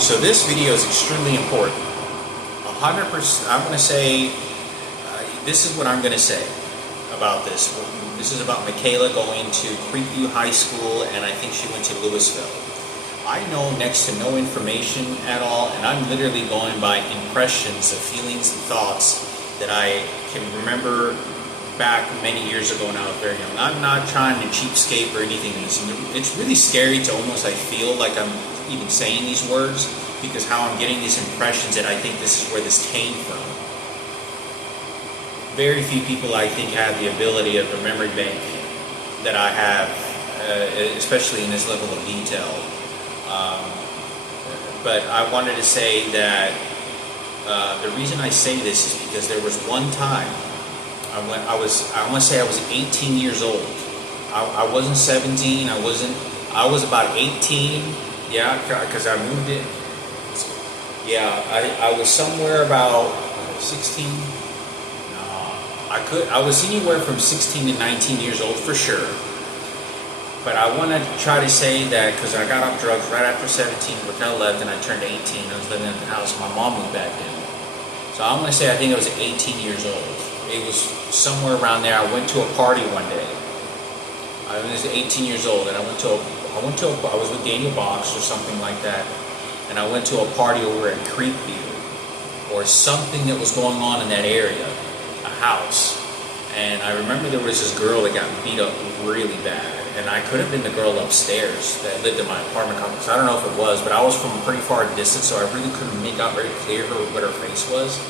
So this video is extremely important. 100%. I'm going to say, this is what I'm going to say about this. This is about Mikayla going to Creekview High School, and I think she went to Louisville. I know next to no information at all, and I'm literally going by impressions of feelings and thoughts that I can remember back many years ago when I was very young. I'm not trying to cheapskate or anything. It's really scary to almost, I feel like I'm even saying these words, because how I'm getting these impressions that I think this is where this came from. Very few people, I think, have the ability of a memory bank that I have, especially in this level of detail. But I wanted to say that the reason I say this is because there was one time I want to say I was 18 years old. I wasn't 17. I was about 18. Yeah, because I moved it. Yeah, I was somewhere about 16. I was anywhere from 16 to 19 years old for sure. But I want to try to say that because I got off drugs right after 17, which I left, and I turned 18. I was living at the house. My mom moved back in. So I want to say I think I was 18 years old. It was somewhere around there. I went to a party one day. I was 18 years old, and I was with Daniel Box or something like that, and I went to a party over at Creekview or something that was going on in that area, a house. And I remember there was this girl that got beat up really bad, and I could have been the girl upstairs that lived in my apartment complex. I don't know if it was, but I was from a pretty far distance, so I really couldn't make out very clear what her face was.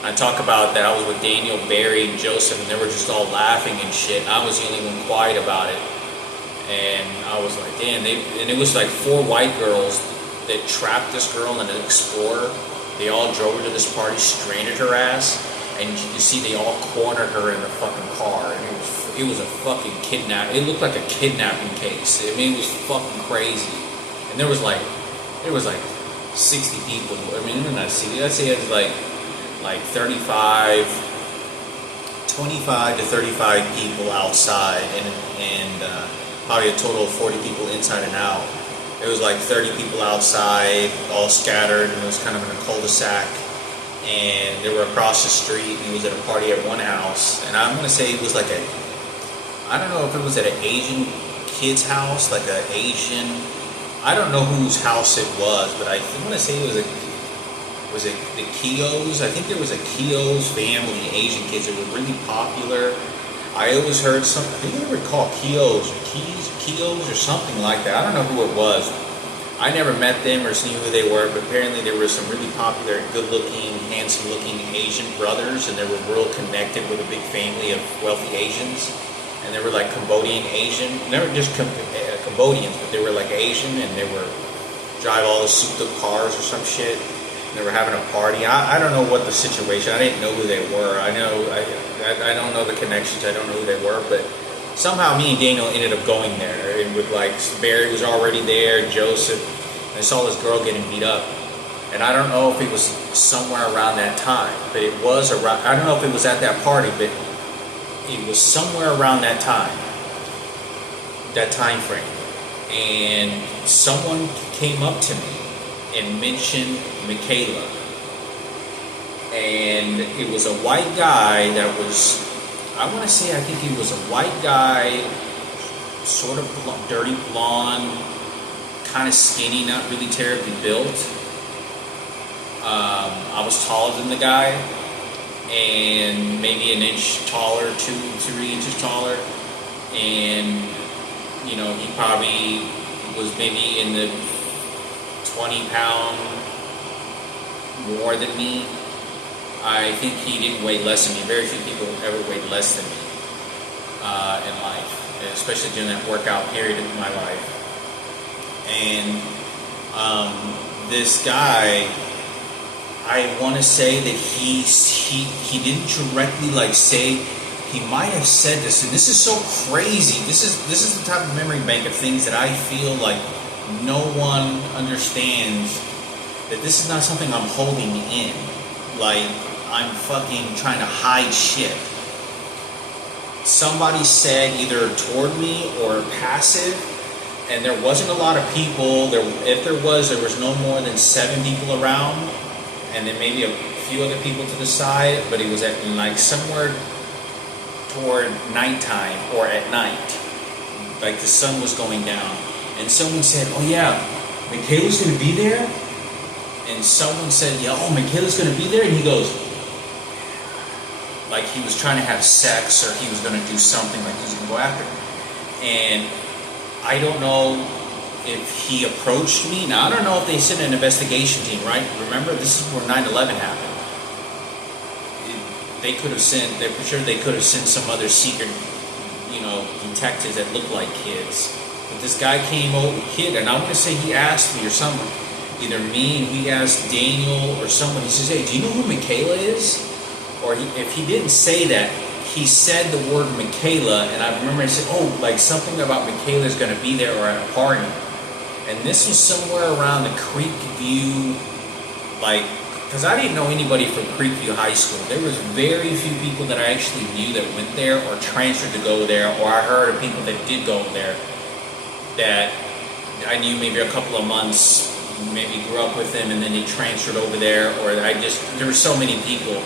I talk about that I was with Daniel, Barry, and Joseph, and they were just all laughing and shit. And I was the only one quiet about it. And I was like, damn, and it was like 4 white girls that trapped this girl in an Explorer. They all drove her to this party, stranded her ass, and you can see they all cornered her in the fucking car. And it was a fucking kidnap. It looked like a kidnapping case. I mean, it was fucking crazy. And there was like 60 people. I mean, not 60. I'd say it was like 25 to 35 people outside, and probably a total of 40 people inside and out. It was like 30 people outside, all scattered, and it was kind of in a cul-de-sac. And they were across the street, and it was at a party at one house. And I'm going to say it was like I don't know if it was at an Asian kid's house, like an Asian, I don't know whose house it was, but I want to say it was it the Keoghs? I think there was a Keoghs family, Asian kids that were really popular. I always heard I think they were called Keoghs or something like that. I don't know who it was. I never met them or knew who they were, but apparently there were some really popular, good-looking, handsome-looking Asian brothers, and they were real connected with a big family of wealthy Asians. And they were like Cambodian Asian. They were just Cambodians, but they were like Asian, and they were drive all the souped-up cars or some shit. They were having a party. I don't know what the situation. I didn't know who they were. I don't know the connections. I don't know who they were. But somehow me and Daniel ended up going there. And with like Barry was already there, Joseph. And I saw this girl getting beat up. And I don't know if it was somewhere around that time. But it was around. I don't know if it was at that party, but it was somewhere around that time. That time frame. And someone came up to me and mentioned Mikayla, and it was a white guy that was, I want to say, I think he was a white guy, sort of dirty blonde, kind of skinny, not really terribly built. I was taller than the guy, and maybe an inch taller, 2-3 inches taller, and you know, he probably was maybe in the 20-pound more than me. I think he didn't weigh less than me. Very few people ever weighed less than me in life, especially during that workout period of my life. And this guy, I want to say that he didn't directly like say. He might have said this, and this is so crazy. This is the type of memory bank of things that I feel like no one understands, that this is not something I'm holding in, like I'm fucking trying to hide shit. Somebody said either toward me or passive and there wasn't a lot of people. If there was no more than 7 people around, and then maybe a few other people to the side. But it was at like somewhere toward nighttime or at night, like the sun was going down, and someone said, "Oh yeah, Mikayla's going to be there." And someone said, "Yeah, oh, Mikayla's going to be there," and he goes, like he was trying to have sex, or he was going to do something, like he was going to go after her. And I don't know if he approached me. Now, I don't know if they sent an investigation team, right? Remember, this is where 9/11 happened. They could have sent, they're sure they could have sent some other secret, detectives that looked like kids. But this guy came over, kid, and I'm going to say he asked me or someone, either me, and he asked Daniel or someone, he says, "Hey, do you know who Mikayla is?" Or if he didn't say that, he said the word Mikayla, and I remember he said, "Oh, like something about Mikayla's going to be there or at a party." And this was somewhere around the Creekview, because I didn't know anybody from Creekview High School. There was very few people that I actually knew that went there or transferred to go there, or I heard of people that did go there that I knew maybe a couple of months, maybe grew up with them, and then they transferred over there, or there were so many people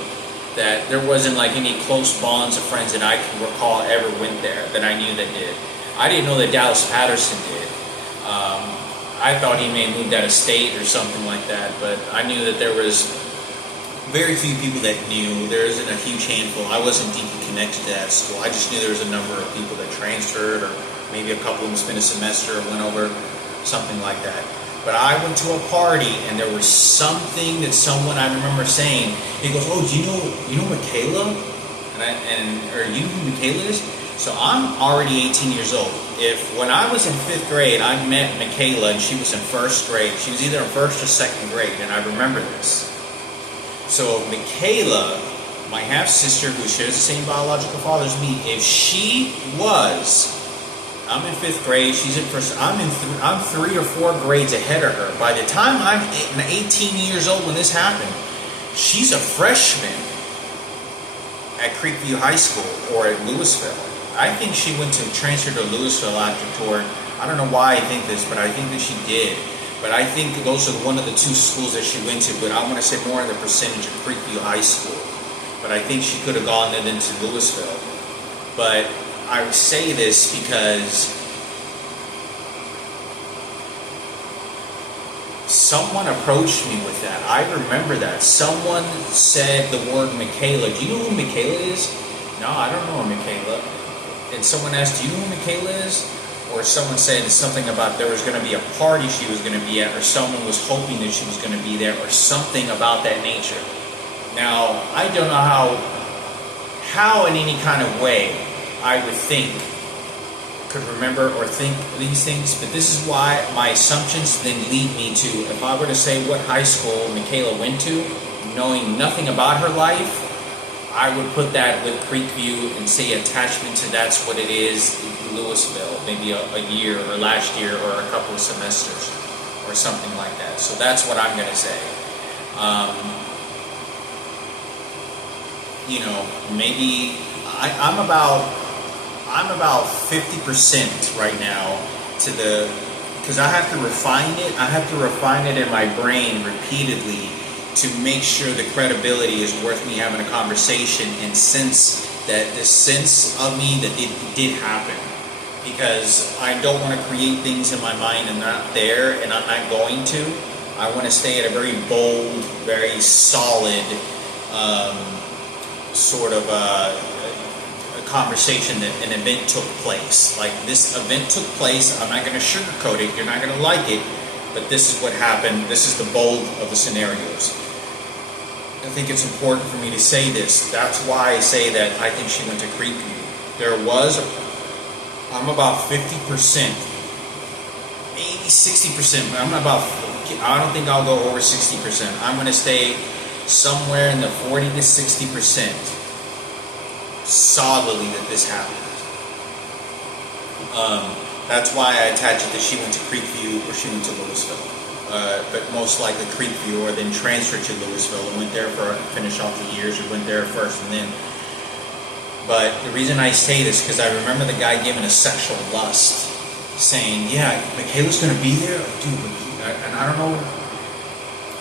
that there wasn't like any close bonds of friends that I can recall ever went there that I knew that did. I didn't know that Dallas Patterson did. I thought he may have moved out of state or something like that, but I knew that there was very few people that knew. There isn't a huge handful. I wasn't deeply connected to that school. I just knew there was a number of people that transferred, or maybe a couple of them spent a semester or went over, something like that. But I went to a party, and there was something that someone, I remember saying, he goes, "Oh, do you know Mikayla?" Or "You know who Mikayla is?" So I'm already 18 years old. If when I was in 5th grade, I met Mikayla and she was in 1st grade. She was either in 1st or 2nd grade, and I remember this. So Mikayla, my half-sister who shares the same biological father as me, if she was, I'm in 5th grade, she's in 1st, I'm 3 or 4 grades ahead of her. By the time I'm 18 years old when this happened, she's a freshman at Creekview High School or at Louisville. I think she went to transfer to Louisville after I don't know why I think this, but I think that she did. But I think those are one of the 2 schools that she went to, but I want to say more in the percentage of Creekview High School. But I think she could have gone then into Louisville. But I say this because someone approached me with that. I remember that. Someone said the word Mikayla. Do you know who Mikayla is? No, I don't know Mikayla. And someone asked, "Do you know who Mikayla is?" Or someone said something about there was going to be a party she was going to be at, or someone was hoping that she was going to be there, or something about that nature. Now, I don't know how in any kind of way I would could remember or think these things, but this is why my assumptions then lead me to, if I were to say what high school Mikayla went to, knowing nothing about her life, I would put that with Creekview and say attachment to that's what it is, Louisville, maybe a year or last year or a couple of semesters or something like that. So that's what I'm going to say. Maybe I'm about 50% right now because I have to refine it. I have to refine it in my brain repeatedly to make sure the credibility is worth me having a conversation, and sense of me that it did happen. Because I don't want to create things in my mind and not there, and I'm not going to. I want to stay at a very bold, very solid sort of a conversation that an event took place. Like, this event took place, I'm not going to sugarcoat it, you're not going to like it, but this is what happened, this is the bold of the scenarios. I think it's important for me to say this. That's why I say that I think she went to Creekview. I'm about 50%, maybe 60%, but I don't think I'll go over 60%. I'm going to stay somewhere in the 40 to 60% solidly that this happened. That's why I attach it that she went to Creekview or she went to Louisville. But most likely Creekview, or then transferred to Louisville and went there for finish off the years, or went there first and then. But the reason I say this, because I remember the guy giving a sexual lust saying, yeah, Mikayla's going to be there? Dude, and I don't know,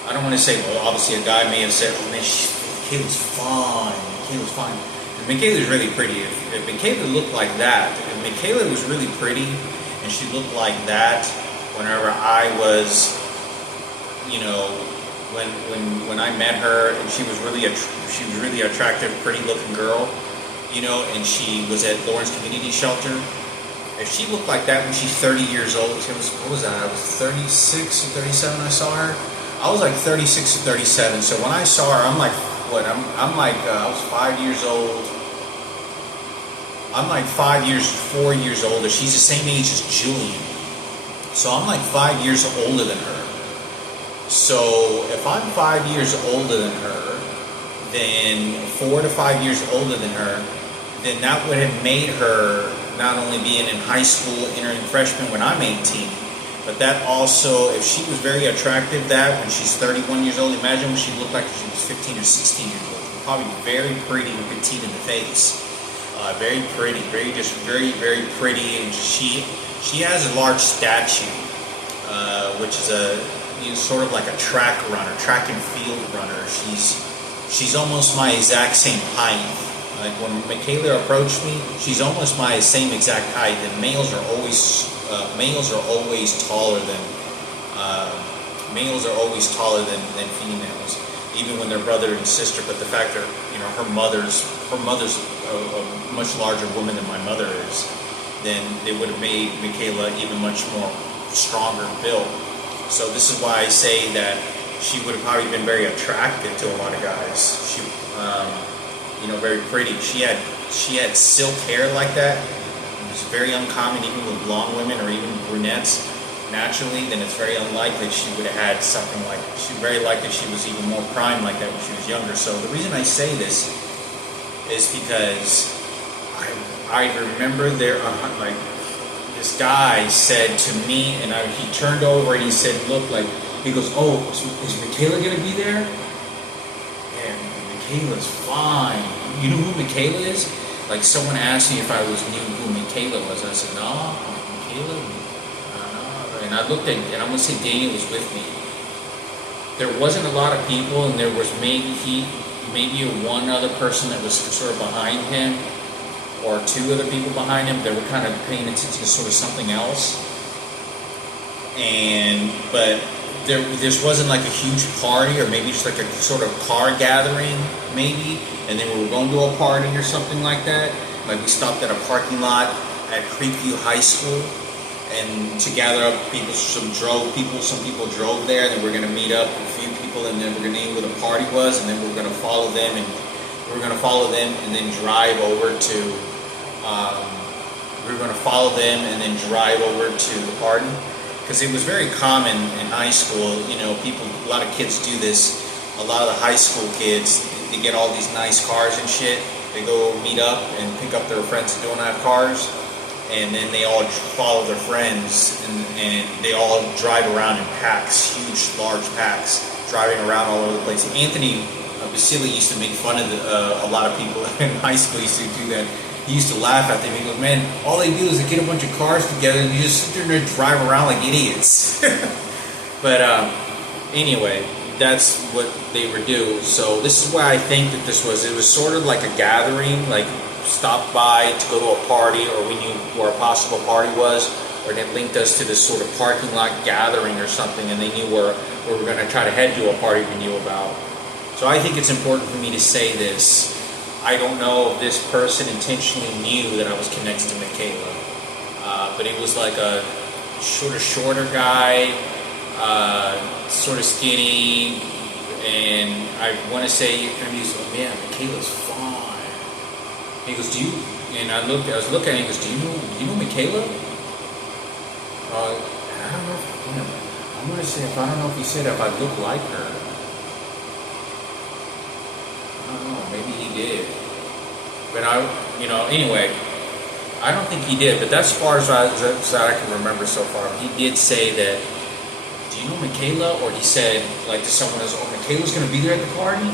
I don't want to say, well, obviously a guy may have said, oh man, Mikayla's fine, Mikayla's fine. And Mikayla's really pretty. If Mikayla looked like that, if Mikayla was really pretty and she looked like that whenever I was, you know, when I met her, and she was really attractive, pretty looking girl, you know, and she was at Lawrence Community Shelter. If she looked like that when she's 30 years old, what was that? I was 36 or 37 I saw her. I was like 36 or 37. So when I saw her, I'm like, what? I'm like, I was 5 years old. I'm like 4 years older. She's the same age as Julian. So I'm like 5 years older than her. So if I'm 5 years older than her, then 4 to 5 years older than her, then that would have made her not only being in high school, entering freshman when I'm 18, but that also, if she was very attractive, that when she's 31 years old, imagine what she looked like if she was 15 or 16 years old. Probably very pretty and petite in the face. Very pretty, very, very pretty, and she has a large statue, which is sort of like a track runner, track and field runner. She's almost my exact same height. Like when Mikayla approached me, she's almost my same exact height. And males are always taller than females, even when they're brother and sister. But the fact that her mother's a much larger woman than my mother is, then it would have made Mikayla even much more stronger built. So this is why I say that she would have probably been very attractive to a lot of guys. She, very pretty. She had silk hair like that. It was very uncommon, even with blonde women or even brunettes. Naturally, then it's very unlikely she would have had something like. Very likely she was even more prime like that when she was younger. So the reason I say this is because I remember this guy said to me, and he turned over and he said, look, he goes, oh, is Mikayla going to be there? And Mikayla's fine. You know who Mikayla is? Like someone asked me if I knew who Mikayla was. And I said, no, Mikayla, no. And I looked at, and I'm going to say Daniel was with me. There wasn't a lot of people, and there was maybe one other person that was sort of behind him, or two other people behind him that were kind of paying attention to sort of something else. But this wasn't like a huge party, or maybe just like a sort of car gathering, maybe, and then we were going to a party or something like that. Like we stopped at a parking lot at Creekview High School, and to gather up people. Some people drove there, and then we're going to meet up with a few people, and then we're going to know where the party was, and then we're going to follow them, and then drive over to. We were going to follow them and then drive over to the party. Because it was very common in high school, a lot of kids do this. A lot of the high school kids, they get all these nice cars and shit. They go meet up and pick up their friends that don't have cars, and then they all follow their friends, and they all drive around in packs, huge, large packs, driving around all over the place. Anthony Basile used to make fun of a lot of people in high school. He used to do that. He used to laugh at them. He goes, man, all they do is they get a bunch of cars together and you just sit there and drive around like idiots. But anyway, that's what they would do. So this is why I think that it was sort of like a gathering, like stopped by to go to a party, or we knew where a possible party was, or it linked us to this sort of parking lot gathering or something, and they knew where we were going to try to head to a party we knew about. So I think it's important for me to say this. I don't know if this person intentionally knew that I was connected to Mikayla, but it was like a sort of shorter guy, sort of skinny, and I want to say, he's like, man, Mikayla's fine. He goes, do you? And I was looking at him. He goes, do you know Mikayla? I don't know. I'm going to say, I don't know if he said if I look like her. I don't know, maybe he did. But anyway, I don't think he did, but that's as far as I can remember so far. He did say that, do you know Mikayla? Or he said, like to someone else, oh, Mikayla's going to be there at the party?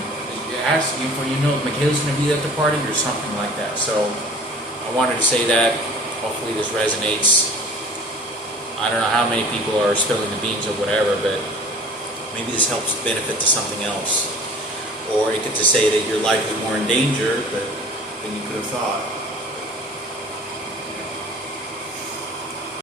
He asked you if Mikayla's going to be there at the party or something like that. So I wanted to say that. Hopefully this resonates. I don't know how many people are spilling the beans or whatever, but maybe this helps benefit to something else. Or it could just say that your life is more in danger than you could have thought.